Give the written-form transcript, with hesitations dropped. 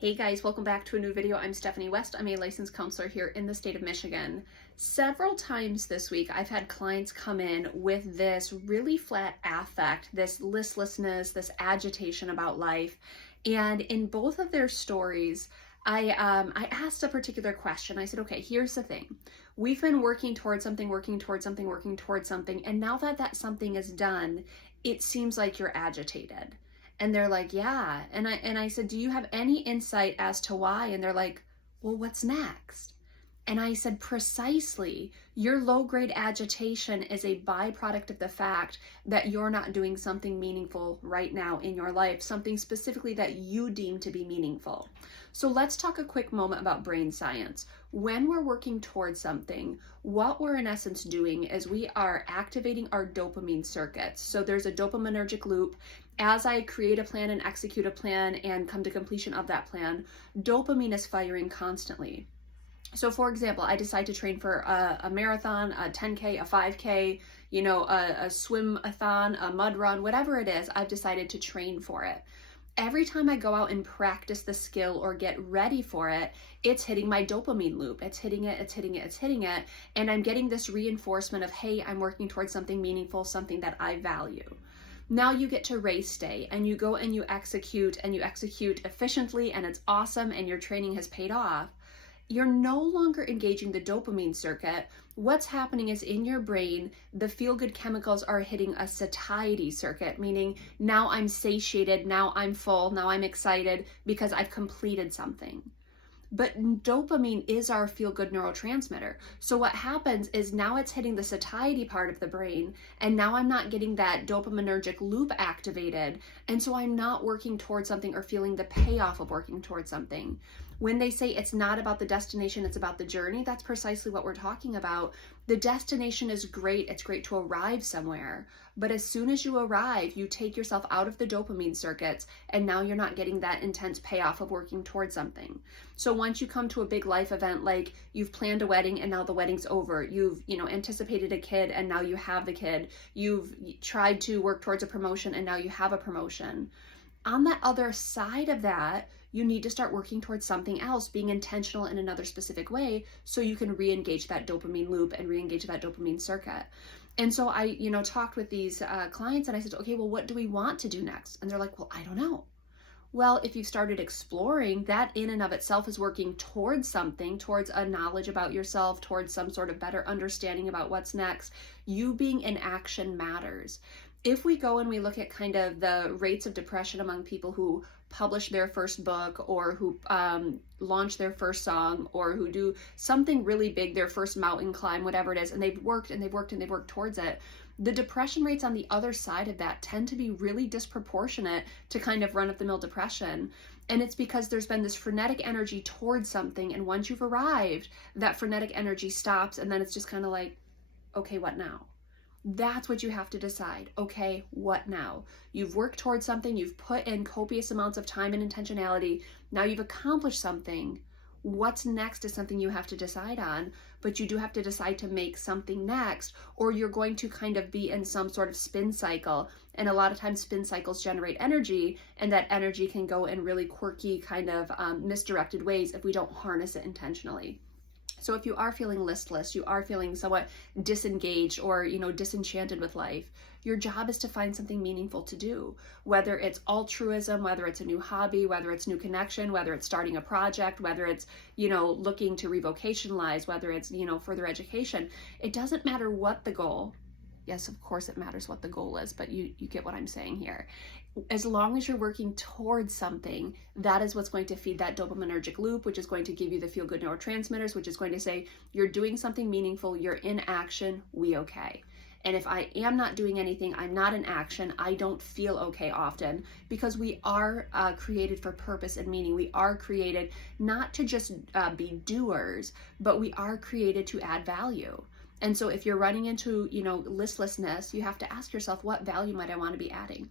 Hey guys, welcome back to a new video. I'm Stephanie West. I'm a licensed counselor here in the state of Michigan. Several times this week, I've had clients come in with this really flat affect, this listlessness, this agitation about life. And in both of their stories, I asked a particular question. I said, okay, here's the thing. We've been working towards something, and now that something is done, it seems like you're agitated. And they're like, yeah. And I said, do you have any insight as to why? And they're like, well, what's next? And I said, precisely, your low-grade agitation is a byproduct of the fact that you're not doing something meaningful right now in your life, something specifically that you deem to be meaningful. So let's talk a quick moment about brain science. When we're working towards something, what we're in essence doing is we are activating our dopamine circuits. So there's a dopaminergic loop. As I create a plan and execute a plan and come to completion of that plan, dopamine is firing constantly. So for example, I decide to train for a marathon, a 10K, a 5K, a swim-a-thon, a mud run, whatever it is, I've decided to train for it. Every time I go out and practice the skill or get ready for it, it's hitting my dopamine loop. It's hitting it. And I'm getting this reinforcement of, hey, I'm working towards something meaningful, something that I value. Now you get to race day and you go and you execute efficiently, and it's awesome and your training has paid off. You're no longer engaging the dopamine circuit. What's happening is in your brain, the feel-good chemicals are hitting a satiety circuit, meaning now I'm satiated, now I'm full, now I'm excited because I've completed something. But dopamine is our feel-good neurotransmitter. So what happens is now it's hitting the satiety part of the brain, and now I'm not getting that dopaminergic loop activated, and so I'm not working towards something or feeling the payoff of working towards something. When they say it's not about the destination, it's about the journey, that's precisely what we're talking about. The destination is great. It's great to arrive somewhere. But as soon as you arrive, you take yourself out of the dopamine circuits, and now you're not getting that intense payoff of working towards something. So once you come to a big life event, like you've planned a wedding and now the wedding's over, you've anticipated a kid and now you have the kid, you've tried to work towards a promotion and now you have a promotion. On the other side of that, you need to start working towards something else, being intentional in another specific way so you can re-engage that dopamine loop and re-engage that dopamine circuit. And so I, talked with these clients and I said, okay, well, what do we want to do next? And they're like, well, I don't know. Well, if you've started exploring, that in and of itself is working towards something, towards a knowledge about yourself, towards some sort of better understanding about what's next. You being in action matters. If we go and we look at kind of the rates of depression among people who publish their first book or who launch their first song or who do something really big, their first mountain climb, whatever it is, and they've worked towards it, the depression rates on the other side of that tend to be really disproportionate to kind of run-of-the-mill depression. And it's because there's been this frenetic energy towards something, and once you've arrived, that frenetic energy stops, and then it's just kind of like, okay, what now? That's what you have to decide. Okay, what now? You've worked towards something, you've put in copious amounts of time and intentionality, now you've accomplished something. What's next is something you have to decide on, but you do have to decide to make something next, or you're going to kind of be in some sort of spin cycle. And a lot of times spin cycles generate energy, and that energy can go in really quirky kind of misdirected ways if we don't harness it intentionally. So if you are feeling listless, you are feeling somewhat disengaged or, disenchanted with life, your job is to find something meaningful to do, whether it's altruism, whether it's a new hobby, whether it's new connection, whether it's starting a project, whether it's, looking to revocationalize, whether it's, further education. It doesn't matter what the goal. Yes, of course it matters what the goal is, but you get what I'm saying here. As long as you're working towards something, that is what's going to feed that dopaminergic loop, which is going to give you the feel-good neurotransmitters, which is going to say, you're doing something meaningful, you're in action, we okay. And if I am not doing anything, I'm not in action, I don't feel okay often, because we are created for purpose and meaning. We are created not to just be doers, but we are created to add value. And so if you're running into, listlessness, you have to ask yourself, what value might I want to be adding?